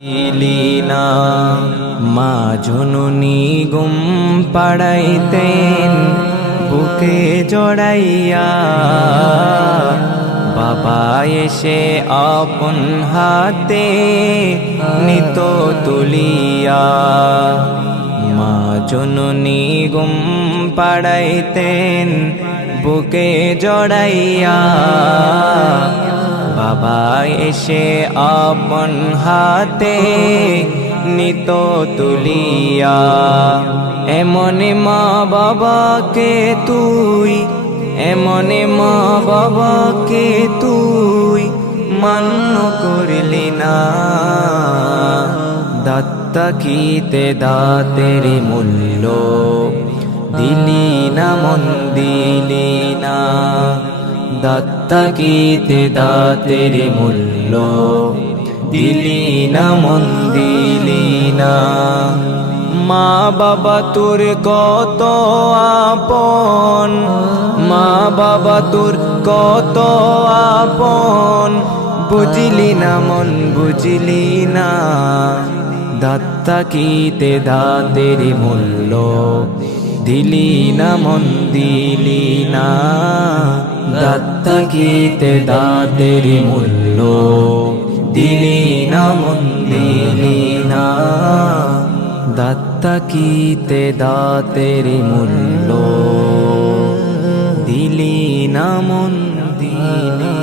দিলিনা মা জননী গুম পাড়াইতেন বুকে জড়াইয়া, বাবা এসে আপন হাতে নিত তুলিয়া। মা জননী গুম পাড়াইতেন বুকে জড়াইয়া, বাবা এসে আপন হাতে নিত তুলিয়া। এমন মা বাবাকে তুই, এমন মা বাবাকে তুই মান্য করলি না। দাত্তাকিতে দাতের মূল্য দিলি না, মন দিলি না। দাত্তাকিতে দাতের মূল্য দিলি না, মন দিলি না। মা বাবা তোর কত আপন, মা বাবা তোর কত আপন, বুঝলি না মন বুঝলি না। দাত্তাকিতে দাতের মূল্য দিলি না, মন দিলি না। দাত্তাকিতে দাতের মূল্য দিলি না, মন দিলি না। দাত্তাকিতে দাতের মূল্য দিলি না, মন দিলি